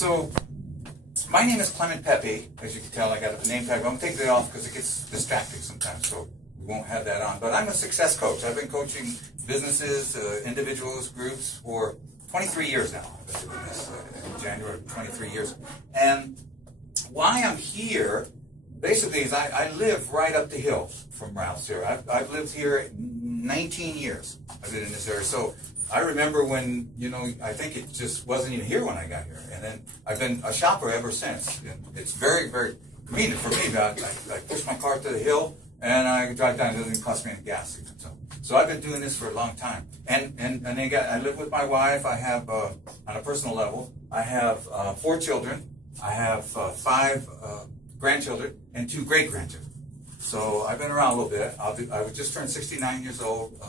So, my name is Clement Pepe. As you can tell, I got a name tag. I'm going to take that off because it gets distracting sometimes, so we won't have that on. But I'm a success coach. I've been coaching businesses, individuals, groups for 23 years now. I've been doing this in January, 23 years. And why I'm here, basically, is I live right up the hill from Ralph's here. I've lived here 19 years. I've been in this area. So I remember when, I think it just wasn't even here when I got here. And then I've been a shopper ever since. And it's very, very convenient for me. I push my car to the hill and I drive down. It doesn't even cost me any gas even. So I've been doing this for a long time. And I live with my wife. I have, on a personal level, I have 4 children. I have 5 grandchildren and 2 great-grandchildren. So I've been around a little bit. I was just turned 69 years old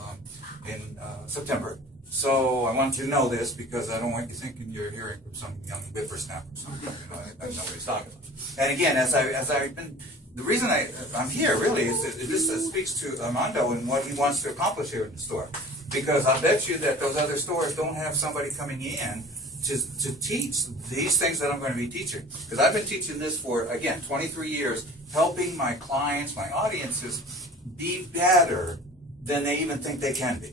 in September. So I want you to know this because I don't want you thinking you're hearing from some young whippersnapper or something. I know what he's talking about. And again, as I've been, the reason I'm here really is that this speaks to Armando and what he wants to accomplish here in the store. Because I bet you that those other stores don't have somebody coming in to teach these things that I'm going to be teaching. Because I've been teaching this for, again, 23 years, helping my clients, my audiences, be better than they even think they can be.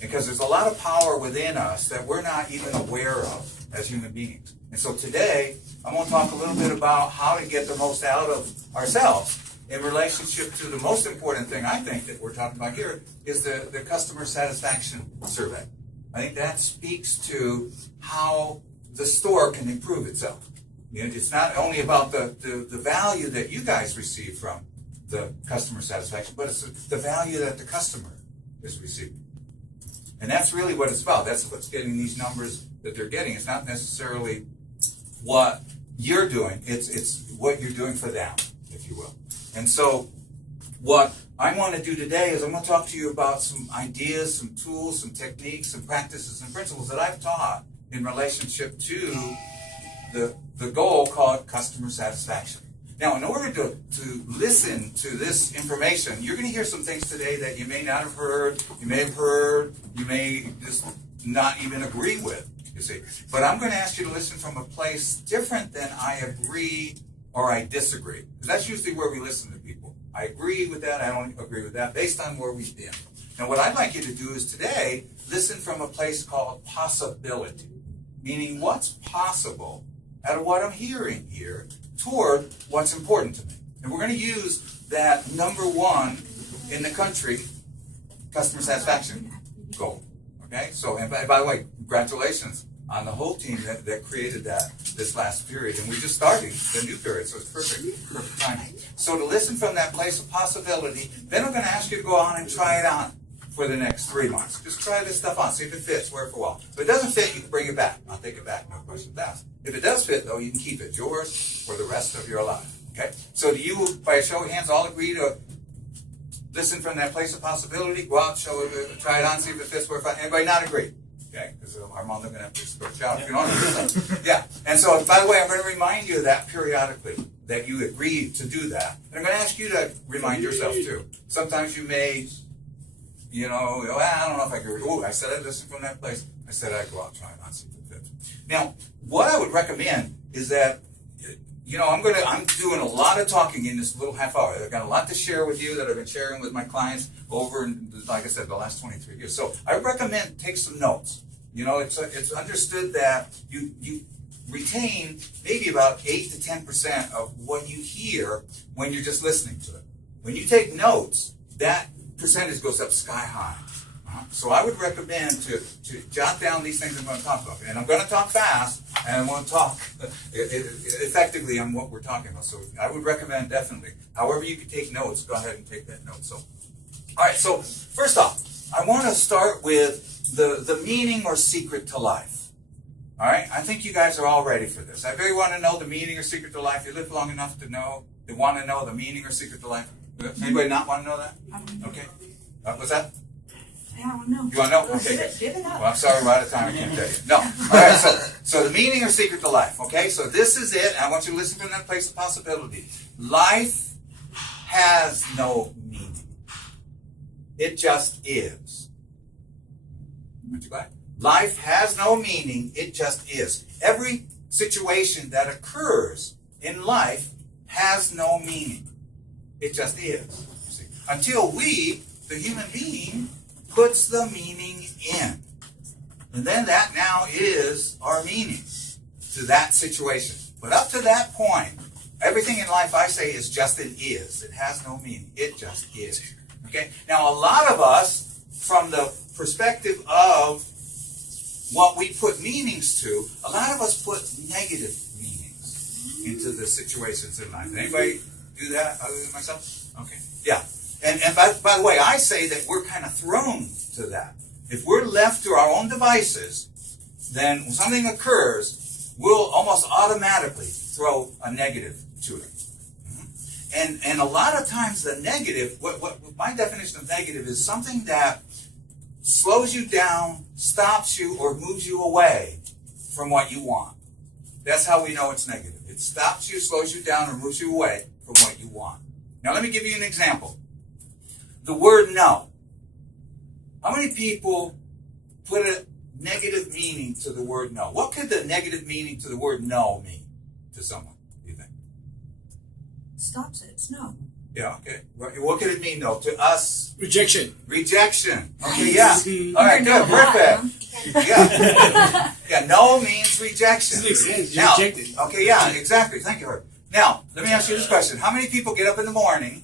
Because there's a lot of power within us that we're not even aware of as human beings. And so today, I'm going to talk a little bit about how to get the most out of ourselves in relationship to the most important thing I think that we're talking about here is the customer satisfaction survey. I think that speaks to how the store can improve itself. It's not only about the value that you guys receive from the customer satisfaction, but it's the value that the customer is receiving. And that's really what it's about. That's what's getting these numbers that they're getting. It's not necessarily what you're doing. It's what you're doing for them, if you will. And so what I want to do today is I'm going to talk to you about some ideas, some tools, some techniques, some practices and principles that I've taught in relationship to the goal called customer satisfaction. Now, in order to listen to this information, you're going to hear some things today that you may not have heard, you may have heard, you may just not even agree with, you see. But I'm going to ask you to listen from a place different than I agree or I disagree. Because that's usually where we listen to people. I agree with that, I don't agree with that, based on where we've been. Now, what I'd like you to do is today, listen from a place called possibility. Meaning, what's possible out of what I'm hearing here toward what's important to me. And we're going to use that number 1 in the country customer satisfaction goal. Okay? So, and by the way, congratulations on the whole team that created that this last period. And we just started the new period, so it's perfect timing. So to listen from that place of possibility, then I'm going to ask you to go on and try it on for the next 3 months. Just try this stuff on, see if it fits, wear it for a while. If it doesn't fit, you can bring it back. I'll take it back, no questions asked. If it does fit, though, you can keep it. It's yours for the rest of your life. Okay? So do you, by a show of hands, all agree to listen from that place of possibility? Go out, try it on, see if it fits, wear it for anybody not agree? Okay? Because Armando going to have to switch out if you don't agree. Yeah. And so, by the way, I'm going to remind you of that periodically, that you agreed to do that. And I'm going to ask you to remind yourself, too. Sometimes you may... I don't know if I agree. Oh, I said I'd listen from that place. I said I'd go out and try it on, see if it fits. Now, what I would recommend is that, I'm doing a lot of talking in this little half hour. I've got a lot to share with you that I've been sharing with my clients over, like I said, the last 23 years. So I recommend take some notes. It's understood that you retain maybe about 8 to 10% of what you hear when you're just listening to it. When you take notes, that percentage goes up sky high. So I would recommend to jot down these things I'm going to talk about. And I'm going to talk fast, and I'm going to talk effectively on what we're talking about. So I would recommend definitely. However you can take notes, go ahead and take that note. So, all right, so first off, I want to start with the meaning or secret to life. All right? I think you guys are all ready for this. I really want to know the meaning or secret to life. You live long enough to want to know the meaning or secret to life. Anybody not want to know that? Okay. What's that? I don't know. You want to know? Okay. Give it up. Well, I'm sorry, we're out of time. I can't tell you. No. All right. So the meaning or secret to life. Okay. So this is it. I want you to listen from that place of possibility. Life has no meaning. It just is. Aren't you glad? Life has no meaning. It just is. Every situation that occurs in life has no meaning. It just is. You see. Until we, the human being, puts the meaning in. And then that now is our meaning to that situation. But up to that point, everything in life I say is just it is. It has no meaning. It just is. Okay? Now a lot of us, from the perspective of what we put meanings to, a lot of us put negative meanings into the situations in life. Anybody do that other than myself? Okay. Yeah. And by the way, I say that we're kind of thrown to that. If we're left to our own devices, then when something occurs, we'll almost automatically throw a negative to it. And a lot of times the negative, what my definition of negative is something that slows you down, stops you, or moves you away from what you want. That's how we know it's negative. It stops you, slows you down, or moves you away from what you want. Now let me give you an example. The word no. How many people put a negative meaning to the word no? What could the negative meaning to the word no mean to someone, do you think? Stops it. It's no. Yeah, okay. What could it mean, though, to us? Rejection. Rejection. Okay, yeah. All right, good. Perfect. Yeah. Yeah, no means rejection. Makes sense. You're Now, rejected. okay, yeah, exactly. Thank you, Herb. Now, let me ask you this question. How many people get up in the morning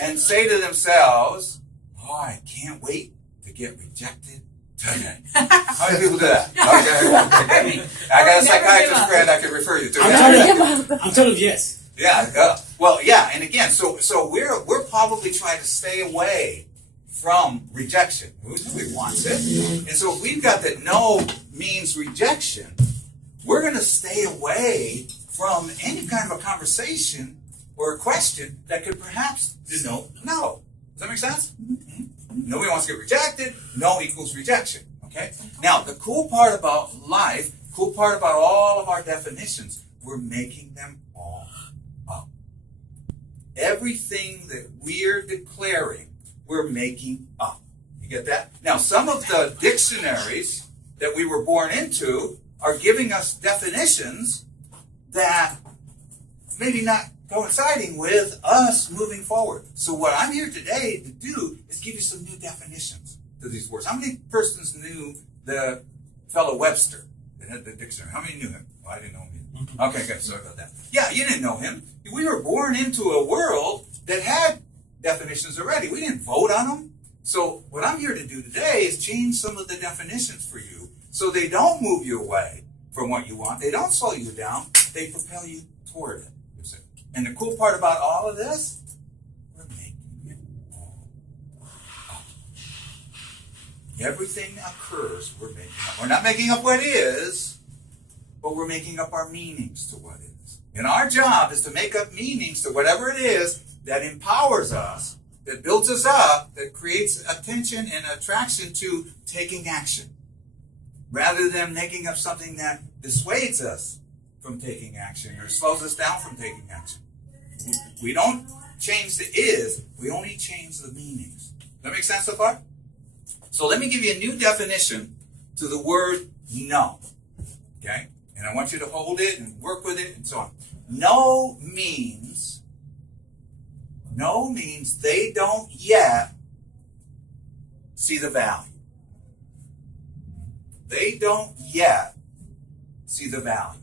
and say to themselves, oh, I can't wait to get rejected today? How many people do that? Okay. I got a psychiatrist friend I can refer you to. I'm told yes. Yeah. Well, yeah, and again, so we're probably trying to stay away from rejection. Nobody wants it, and so if we've got that no means rejection, we're going to stay away from any kind of a conversation or a question that could perhaps denote no. Does that make sense? Mm-hmm. Nobody wants to get rejected. No equals rejection. Okay. Now, the cool part about life, cool part about all of our definitions, we're making them all up. Everything that we're declaring, we're making up. You get that? Now, some of the dictionaries that we were born into are giving us definitions that maybe not coinciding with us moving forward. So what I'm here today to do is give you some new definitions to these words. How many persons knew the fellow Webster that had the dictionary? How many knew him? Well, I didn't know him either. Okay, good. Sorry about that. Yeah, you didn't know him. We were born into a world that had definitions already. We didn't vote on them. So what I'm here to do today is change some of the definitions for you so they don't move you away from what you want. They don't slow you down. They propel you toward it. And the cool part about all of this, we're making it all up. Everything that occurs, we're making up. We're not making up what is, but we're making up our meanings to what is. And our job is to make up meanings to whatever it is that empowers us, that builds us up, that creates attention and attraction to taking action, rather than making up something that dissuades us from taking action or slows us down from taking action. We don't change the is, we only change the meanings. Does that make sense so far? So let me give you a new definition to the word no. Okay? And I want you to hold it and work with it and so on. No means they don't yet see the value. They don't yet see the value.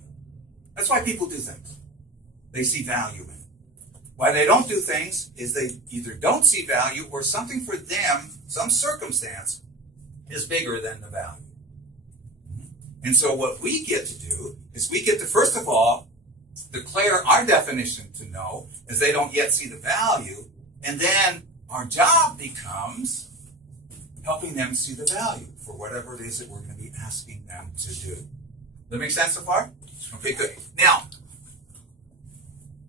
That's why people do things. They see value in it. Why they don't do things is they either don't see value or something for them, some circumstance, is bigger than the value. And so what we get to do is we get to, first of all, declare our definition to know, as they don't yet see the value, and then our job becomes helping them see the value for whatever it is that we're going to be asking them to do. Does that make sense so far? Okay, good. Now,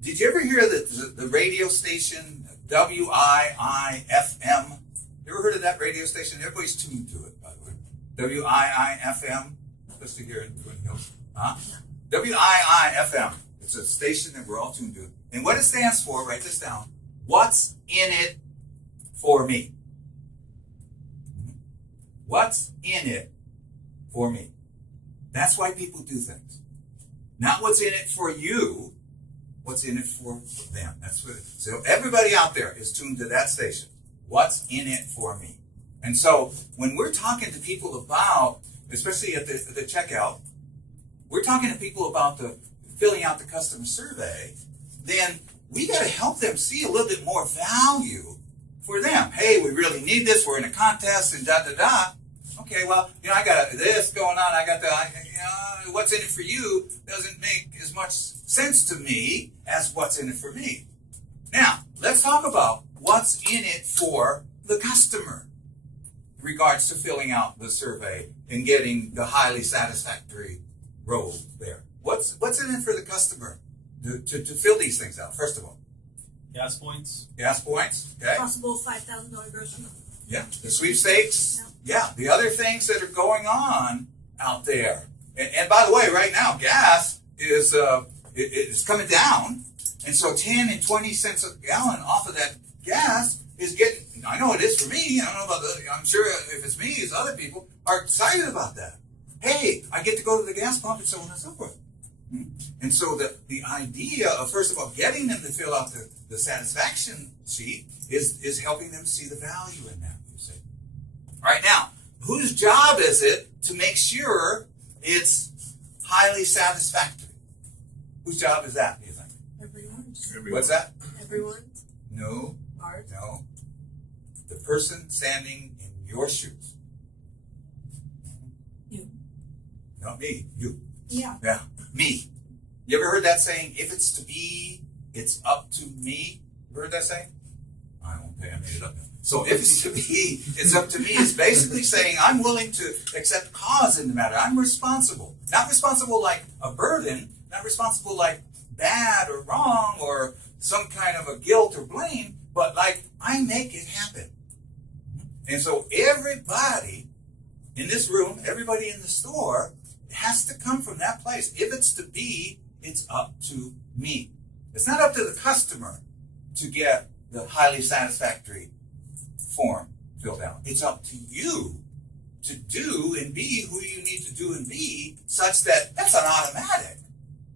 did you ever hear the radio station WIIFM? You ever heard of that radio station? Everybody's tuned to it, by the way. WIIFM, especially here in Twin Hills. WIIFM. It's a station that we're all tuned to. And what it stands for, write this down, what's in it for me? What's in it for me? That's why people do things. Not what's in it for you, what's in it for them. That's what. So everybody out there is tuned to that station. What's in it for me? And so when we're talking to people about, especially at the checkout, we're talking to people about the filling out the customer survey, then we got to help them see a little bit more value for them. Hey, we really need this. We're in a contest and da-da-da. Okay, well, I got this going on. I got what's in it for you doesn't make as much sense to me as what's in it for me. Now, let's talk about what's in it for the customer in regards to filling out the survey and getting the highly satisfactory role there. What's in it for the customer to fill these things out, first of all? Gas points. Gas points, okay? Possible $5,000 grocery. Yeah, the sweepstakes. Yeah, the other things that are going on out there. And by the way, right now, gas is it's coming down. And so 10 and 20 cents a gallon off of that gas is getting, I know it is for me. I don't know about I'm sure if it's me, it's other people are excited about that. Hey, I get to go to the gas pump and so on and so forth. And so the idea of, first of all, getting them to fill out the satisfaction sheet is helping them see the value in that, you see. All right, now, whose job is it to make sure it's highly satisfactory? Whose job is that, do you think? Everyone's. What's that? Everyone's. No. Ours. No. The person standing in your shoes. You. Not me, you. Yeah. Yeah, me. You ever heard that saying, if it's to be, it's up to me? You heard that saying? I won't pay, I made it up. So if it's to be, it's up to me is basically saying I'm willing to accept cause in the matter. I'm responsible. Not responsible like a burden, not responsible like bad or wrong or some kind of a guilt or blame, but like I make it happen. And so everybody in this room, everybody in the store, has to come from that place. If it's to be, it's up to me. It's not up to the customer to get the highly satisfactory form filled out. It's up to you to do and be who you need to do and be, such that that's an automatic.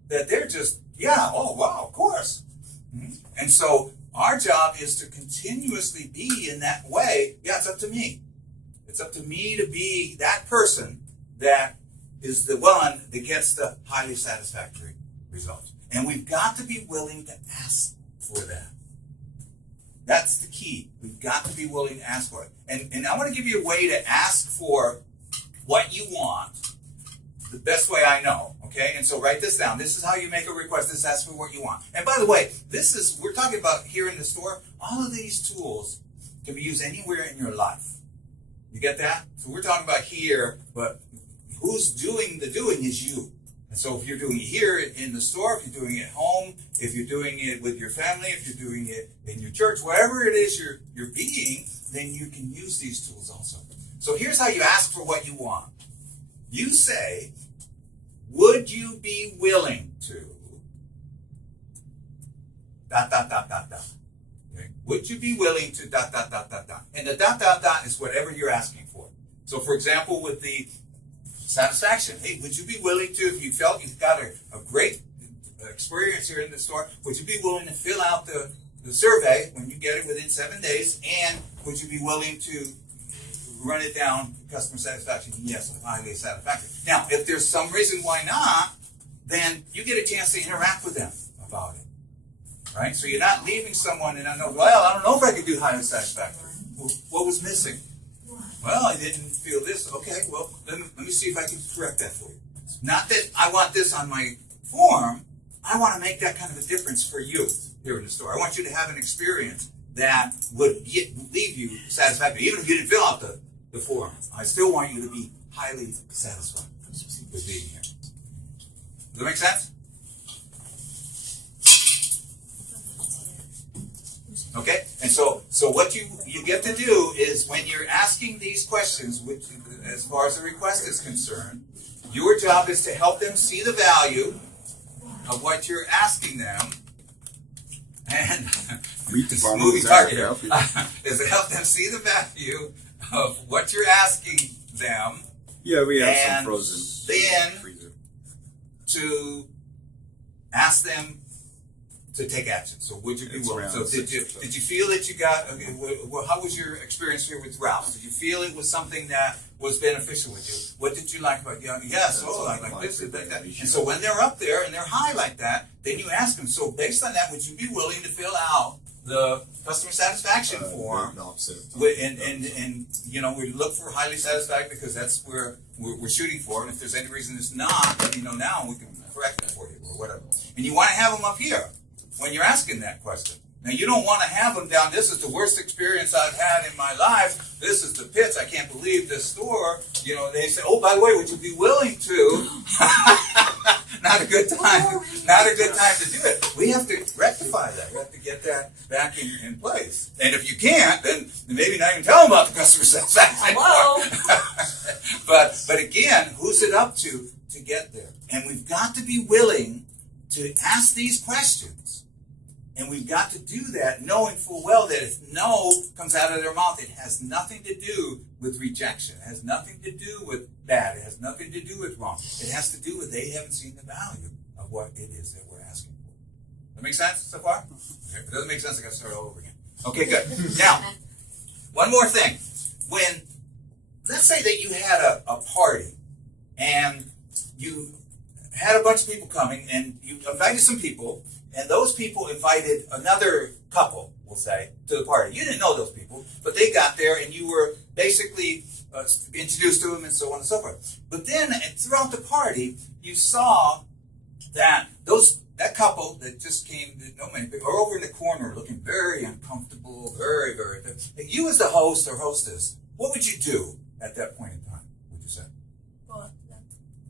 That they're just, yeah, oh, wow, of course. And so our job is to continuously be in that way. Yeah, it's up to me. It's up to me to be that person that is the one that gets the highly satisfactory results. And we've got to be willing to ask for that. That's the key. We've got to be willing to ask for it. And I want to give you a way to ask for what you want the best way I know. Okay? And so write this down. This is how you make a request. This asks for what you want. And by the way, we're talking about here in the store, all of these tools can be used anywhere in your life. You get that? So we're talking about here, but who's doing the doing is you. And so if you're doing it here in the store, if you're doing it at home, if you're doing it with your family, if you're doing it in your church, wherever it is you're being, then you can use these tools also. So here's how you ask for what you want. You say, would you be willing to ... Okay. Would you be willing to ... And the ... is whatever you're asking for. So for example, with the satisfaction. Hey, would you be willing to, if you felt you've got a great experience here in the store, would you be willing to fill out the survey when you get it within 7 days? And would you be willing to run it down customer satisfaction? Yes, highly satisfactory. Now, if there's some reason why not, then you get a chance to interact with them about it. Right? So you're not leaving someone and I don't know if I could do highly satisfactory. Well, what was missing? Well, I didn't feel this. Okay, well, let me see if I can correct that for you. Not that I want this on my form. I want to make that kind of a difference for you here in the store. I want you to have an experience that would leave you satisfactory. Even if you didn't fill out the form, I still want you to be highly satisfied with being here. Does that make sense? Okay, and so what you get to do is when you're asking these questions, which as far as the request is concerned, your job is to help them see the value of what you're asking them, and moving target is to help them see the value of what you're asking them. Yeah, we have some frozen then freezer. To ask them to take action. So would you be It's willing? around So did you feel that you got? Okay, well, how was your experience here with Ralph? Did you feel it was something that was beneficial with you? What did you like about yes, oh, I like this, like that. And so when they're up there and they're high like that, then you ask them. So based on that, would you be willing to fill out the customer satisfaction form? And we look for highly satisfied because that's where we're shooting for. And if there's any reason it's not, let me know now and we can correct it for you or whatever. And you want to have them up here when you're asking that question. Now, you don't want to have them down, this is the worst experience I've had in my life. This is the pits. I can't believe this store. They say, oh, by the way, would you be willing to? Not a good time. Not a good time to do it. We have to rectify that. We have to get that back in place. And if you can't, then maybe not even tell them about the customer satisfaction. Hello. But again, who's it up to get there? And we've got to be willing to ask these questions. And we've got to do that knowing full well that if no comes out of their mouth, it has nothing to do with rejection. It has nothing to do with bad. It has nothing to do with wrong. It has to do with they haven't seen the value of what it is that we're asking for. That make sense so far? Okay. If it doesn't make sense, I got to start all over again. Okay, good. Now, one more thing. When, let's say that you had a party and you had a bunch of people coming and you invited some people. And those people invited another couple, we'll say, to the party. You didn't know those people, but they got there and you were basically introduced to them and so on and so forth. But then throughout the party, you saw that that couple that just came, are over in the corner looking very uncomfortable, very, very. And you as the host or hostess, what would you do at that point in time, would you say? Well,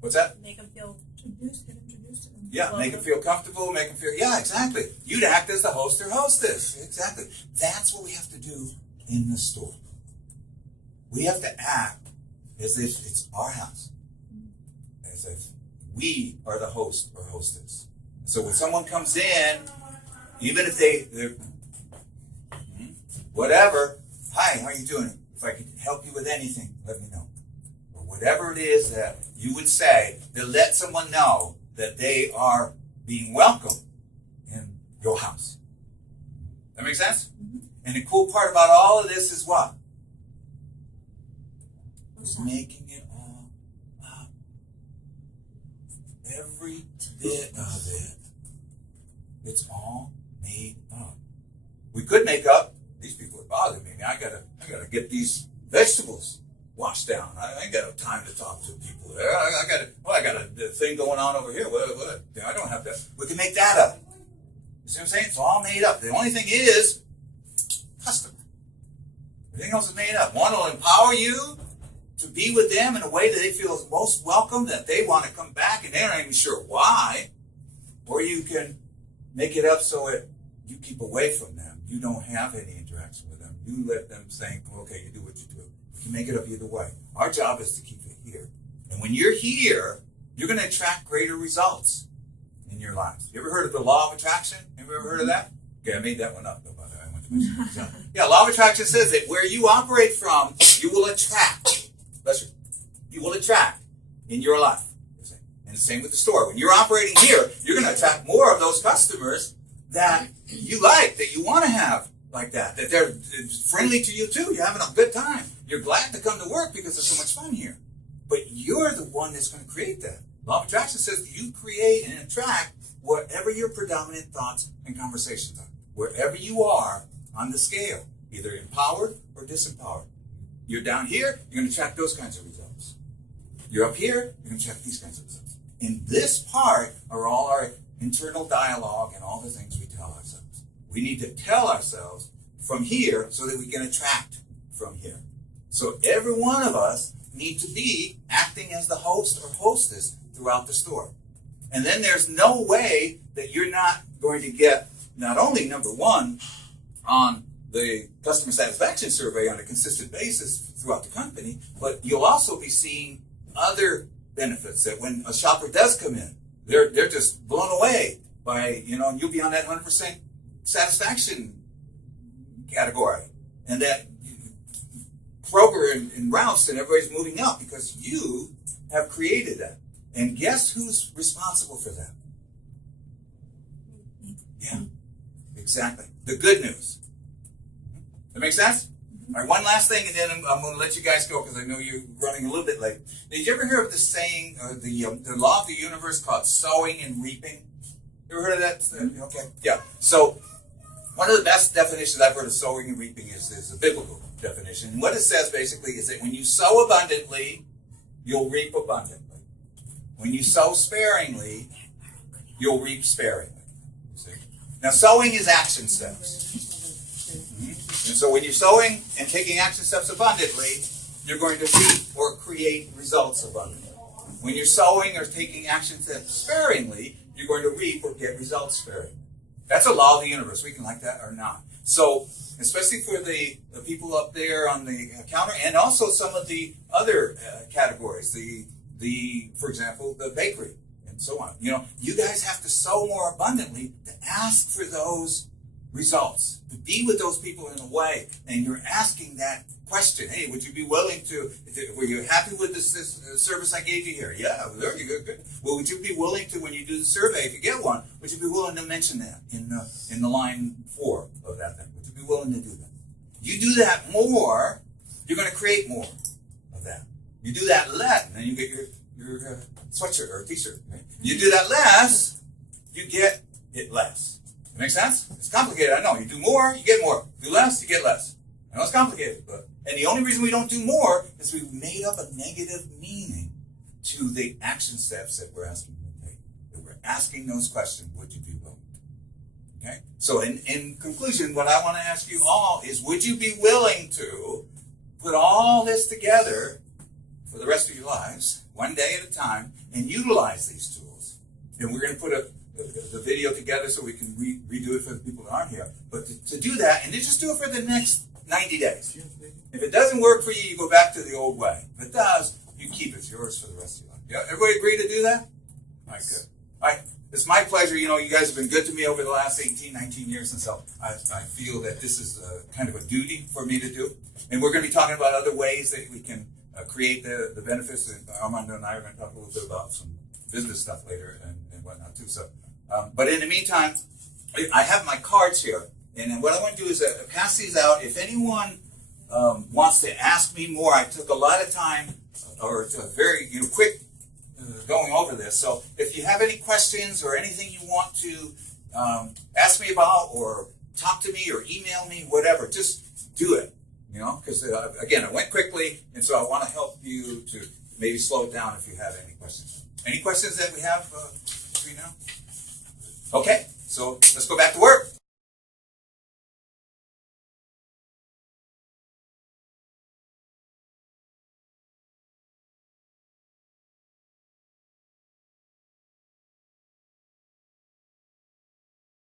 What's that? make them feel introduced to them. Yeah, make them feel comfortable, yeah, exactly. You'd act as the host or hostess. Exactly. That's what we have to do in the store. We have to act as if it's our house. As if we are the host or hostess. So when someone comes in, even if they're whatever, hi, how are you doing? If I could help you with anything, let me know. Or whatever it is that you would say to let someone know that they are being welcome in your house. That make sense? Mm-hmm. And the cool part about all of this is what? It's making it all up. Every bit of it. It's all made up. We could make up, these people are bothering me. I gotta get these vegetables washed down. I ain't got time to talk to people there. I got a thing going on over here. What? I don't have that. We can make that up. You see what I'm saying? It's all made up. The only thing is customer. Everything else is made up. One will empower you to be with them in a way that they feel most welcome, that they want to come back, and they're not even sure why. Or you can make it up so you keep away from them. You don't have any interaction with them. You let them think, okay, you do what you do. You can make it up either way. Our job is to keep it here. And when you're here, you're going to attract greater results in your lives. You ever heard of the law of attraction? Have you ever heard of that? Okay, I made that one up, though, by the way. I went to mention it. Yeah, law of attraction says that where you operate from, you will attract. You will attract in your life. And the same with the store. When you're operating here, you're going to attract more of those customers that you like, that you want to have like that they're friendly to you too. You're having a good time. You're glad to come to work because there's so much fun here. But you're the one that's going to create that. Law of attraction says that you create and attract whatever your predominant thoughts and conversations are. Wherever you are on the scale, either empowered or disempowered. You're down here, you're going to attract those kinds of results. You're up here, you're going to attract these kinds of results. In this part are all our internal dialogue and all the things we tell ourselves. We need to tell ourselves from here so that we can attract from here. So every one of us need to be acting as the host or hostess throughout the store. And then there's no way that you're not going to get not only number one on the customer satisfaction survey on a consistent basis throughout the company, but you'll also be seeing other benefits that when a shopper does come in, they're just blown away by, and you'll be on that 100% satisfaction category. And that Kroger and Ralph's and everybody's moving up because you have created that. And guess who's responsible for that? Yeah, exactly. The good news. That make sense? All right, one last thing, and then I'm going to let you guys go because I know you're running a little bit late. Did you ever hear of the saying, the law of the universe called sowing and reaping? You ever heard of that? Okay, yeah. So one of the best definitions I've heard of sowing and reaping is a biblical definition. And what it says basically is that when you sow abundantly, you'll reap abundantly. When you sow sparingly, you'll reap sparingly. You see? Now, sowing is action steps. And so when you're sowing and taking action steps abundantly, you're going to reap or create results abundantly. When you're sowing or taking action steps sparingly, you're going to reap or get results sparingly. That's a law of the universe. We can like that or not. So, especially for the people up there on the counter, and also some of the other categories, for example, the bakery and so on. You guys have to sow more abundantly to ask for those results, to be with those people in a way, and you're asking that question. Hey, would you be willing to? Were you happy with this service I gave you here? Yeah, there you go, good. Well, would you be willing to, when you do the survey, if you get one, would you be willing to mention that in the line 4 of that thing? Would you be willing to do that? You do that more, you're going to create more of that. You do that less, and then you get your sweatshirt or t-shirt. Right? You do that less, you get it less. Make sense? It's complicated, I know. You do more, you get more. Do less, you get less. I know it's complicated, and the only reason we don't do more is we've made up a negative meaning to the action steps that we're asking you to take. That we're asking those questions, would you be willing? Okay? So in conclusion, what I want to ask you all is, would you be willing to put all this together for the rest of your lives, one day at a time, and utilize these tools? And we're going to put the video together so we can redo it for the people that aren't here. But to do that, and to just do it for the next 90 days. If it doesn't work for you, you go back to the old way. If it does, you keep it. It's yours for the rest of your life. Yeah, everybody agree to do that? All right, good. All right, it's my pleasure. You guys have been good to me over the last 18, 19 years, and so I feel that this is kind of a duty for me to do. And we're going to be talking about other ways that we can create the benefits. And Armando and I are going to talk a little bit about some business stuff later and whatnot too. So, but in the meantime, I have my cards here. And what I want to do is pass these out. If anyone wants to ask me more, I took a lot of time, or a very quick going over this. So if you have any questions or anything you want to ask me about, or talk to me, or email me, whatever, just do it. Because again, it went quickly, and so I want to help you to maybe slow it down if you have any questions. Any questions that we have between now? Okay, so let's go back to work.